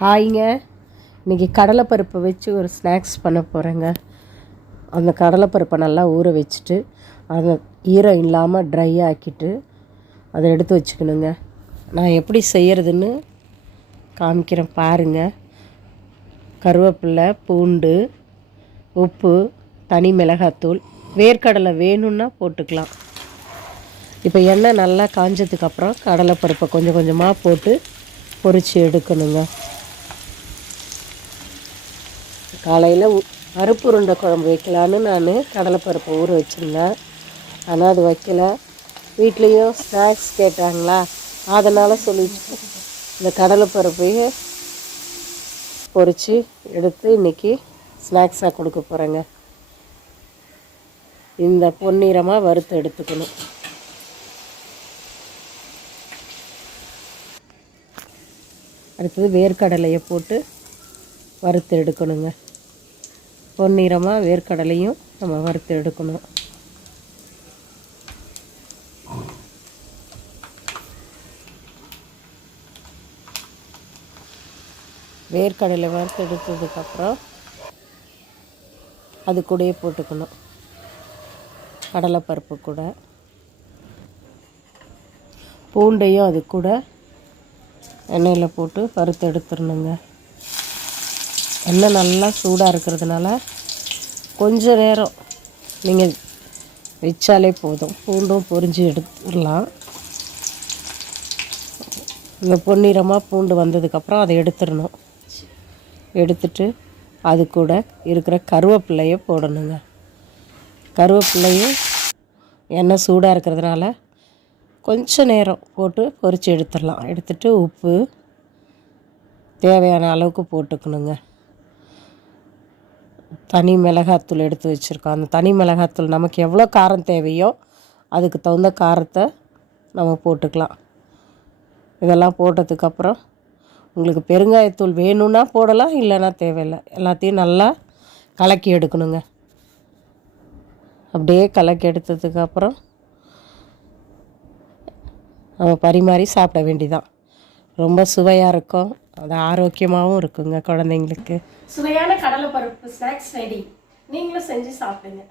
ஹாய்ங்க. இன்றைக்கி கடலைப்பருப்பை வச்சு ஒரு ஸ்நாக்ஸ் பண்ண போகிறேங்க. அந்த கடலைப்பருப்பை நல்லா ஊற வச்சுட்டு அதை ஈரம் இல்லாமல் ட்ரை ஆக்கிட்டு அதை எடுத்து வச்சுக்கணுங்க. நான் எப்படி செய்கிறதுன்னு காமிக்கிறேன் பாருங்கள். கருவேப்பிலை, பூண்டு, உப்பு, தனி மிளகாத்தூள், வேர்க்கடலை வேணும்னா போட்டுக்கலாம். இப்போ எண்ணெய் நல்லா காஞ்சதுக்கப்புறம் கடலைப்பருப்பை கொஞ்சம் கொஞ்சமாக போட்டு பொரித்து எடுக்கணுங்க. காலையில் பருப்பு உருண்டை குழம்பு வைக்கலான்னு நான் கடலைப்பருப்பை ஊற வச்சுருந்தேன். ஆனால் அது வைக்கல. வீட்லேயும் ஸ்நாக்ஸ் கேட்டாங்களா, அதனால் சொல்லிட்டு இந்த கடலைப்பருப்பையே பொரித்து எடுத்து இன்றைக்கி ஸ்நாக்ஸாக கொடுக்க போகிறேங்க. இந்த பொன்னிறமாக வறுத்து எடுத்துக்கணும். அடுத்தது வேர்க்கடலையை போட்டு வறுத்து எடுக்கணுங்க. பொன்னிறமாக வேர்க்கடலையும் நம்ம வறுத்து எடுக்கணும். வேர்க்கடலை வறுத்து எடுத்ததுக்கப்புறம் அது கூடயே போட்டுக்கணும். கடலைப்பருப்பு கூட பூண்டையும் அது கூட எண்ணெயில் போட்டு வறுத்து எடுத்துடணுங்க. எண்ணெய் நல்லா சூடாக இருக்கிறதுனால கொஞ்சம் நேரம் நீங்கள் வச்சாலே போதும். பூண்டும் பொரிஞ்சு எடுத்துடலாம். இந்த பொன்னிறமாக பூண்டு வந்ததுக்கப்புறம் அதை எடுத்துடணும். எடுத்துட்டு அது கூட இருக்கிற கருவேப்பிலையை போடணுங்க. கருவேப்பிலையும் எண்ணெய் சூடாக இருக்கிறதுனால கொஞ்சம் நேரம் போட்டு பொரித்து எடுத்துடலாம். எடுத்துட்டு உப்பு தேவையான அளவுக்கு போட்டுக்கணுங்க. தனி மிளகாத்தூள் எடுத்து வச்சுருக்கோம். அந்த தனி மிளகாத்தூள் நமக்கு எவ்வளோ காரம் தேவையோ அதுக்கு தகுந்த காரத்தை நம்ம போட்டுக்கலாம். இதெல்லாம் போட்டதுக்கப்புறம் உங்களுக்கு பெருங்காயத்தூள் வேணும்னா போடலாம், இல்லைன்னா தேவையில்லை. எல்லாத்தையும் நல்லா கலக்கி எடுக்கணுங்க. அப்படியே கலக்கி எடுத்ததுக்கப்புறம் நம்ம பரிமாறி சாப்பிட வேண்டிதான். ரொம்ப சுவையாக இருக்கும், அது ஆரோக்கியமாகவும் இருக்குங்க குழந்தைங்களுக்கு. சுவையான கடலைப்பருப்பு ஸ்நாக்ஸ் ரெடி. நீங்களும் செஞ்சு சாப்பிடுங்க.